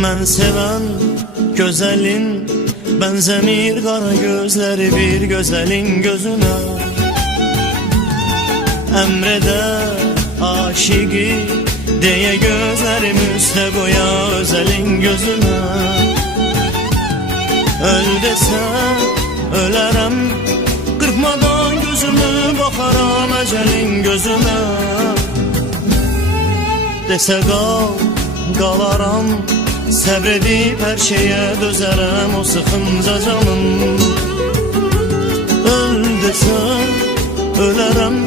Mən sevən gözəlin bənzəmir qara gözləri bir gözəlin gözünə. Əmrədə aşiqi deyə gözlərimi üstə qoya özəlin gözünə. Öl desən ölərəm, qırpmadan gözümü baxaram əcəlin gözünə. Desə qal, qalaram, səbr edib hər şeyə dözərəm o sıxınca canım. Öl desən ölərəm,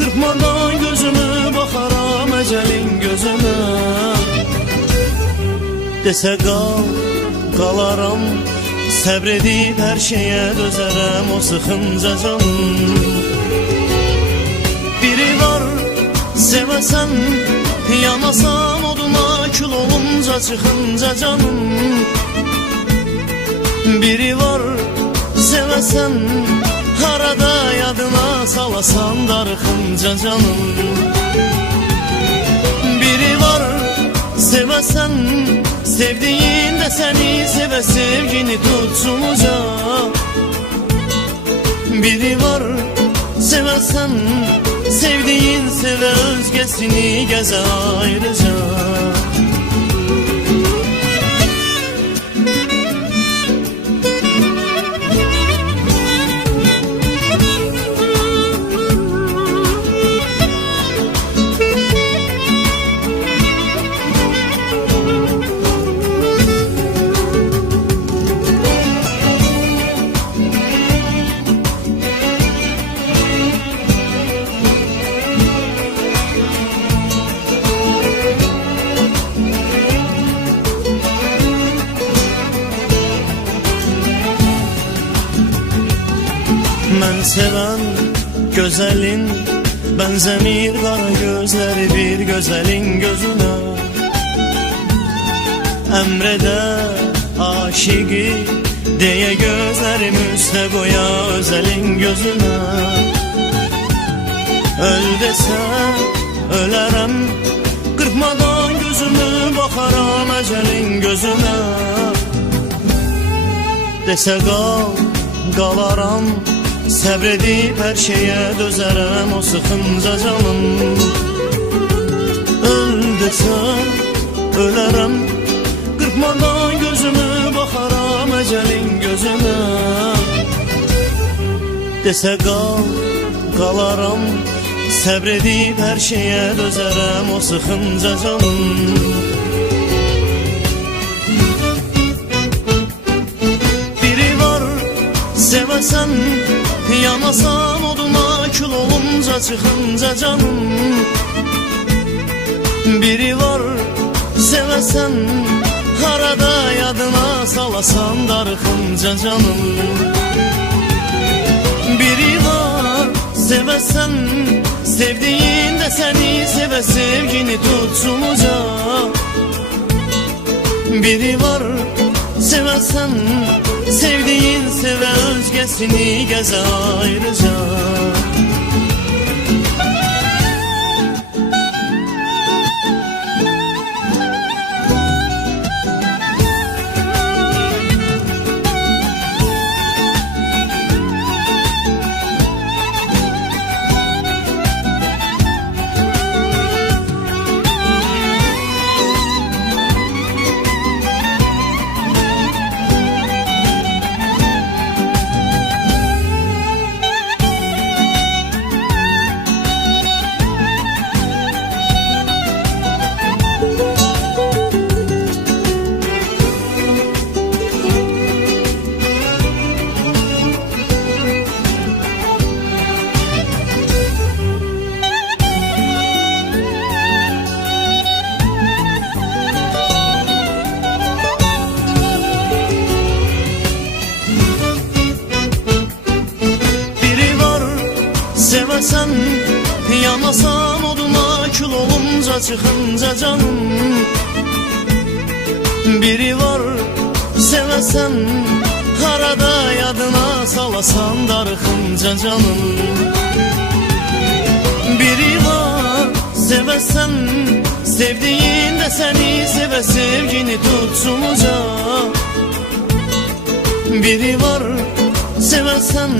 qırpmadan gözümü baxaram əcəlin gözünə. Desə qal, qalaram, səbr edib hər şeyə dözərəm o sıxınca canım. Biri var sevəsən, yanasan oduna kül olunca çıxınca canım. Biri var sevəsən, harada yadına salasan darıxınca canım. Biri var sevəsən, sevdiğin de səni sevə sevgini tutsun uca. Biri var sevəsən, sevdiğin sevə özgəsini gəzə ayrıca. Mən sevən gözəlin bənzəmir qara gözləri bir gözəlin gözünə. Əmrədə aşiqi deyə gözlərimi üstə qoya özəlin gözünə. Öl desən ölərəm, qırpmadan gözümü baxaram əcəlin gözünə. Desə qal, qalaram, səbr edib hər şeyə dözərəm o sıxınca canım. Öl desən ölərəm, qırpmadan gözümü baxaram əcəlin gözünə. Desə qal, qalaram, səbr edib hər şeyə dözərəm o sıxınca canım. Biri var sevəsən, yanasan oduna kül olunca çıxınca canım. Biri var sevəsən, harada yadına salasan darıxınca canım. Biri var sevəsən, sevdiğin de səni sevə sevgini tutsun uca. Biri var sevəsən, sevdiğin sevə özgəsini gəzə ayrıca. Sevəsən, yanasan oduna kül olunca çıxınca canım. Biri var sevəsən, harada yadına salasan darıxınca canım. Biri var sevəsən, Sevdiğin de seni seve sevgini tutsun uca. Biri var seversen,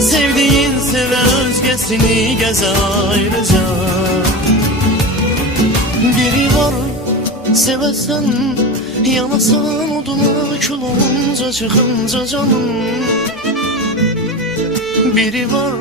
sevdiğin seve özgesini geze ayrıca. Biri var seversen, yanasan oduna kül olunca çıkınca canım. Biri var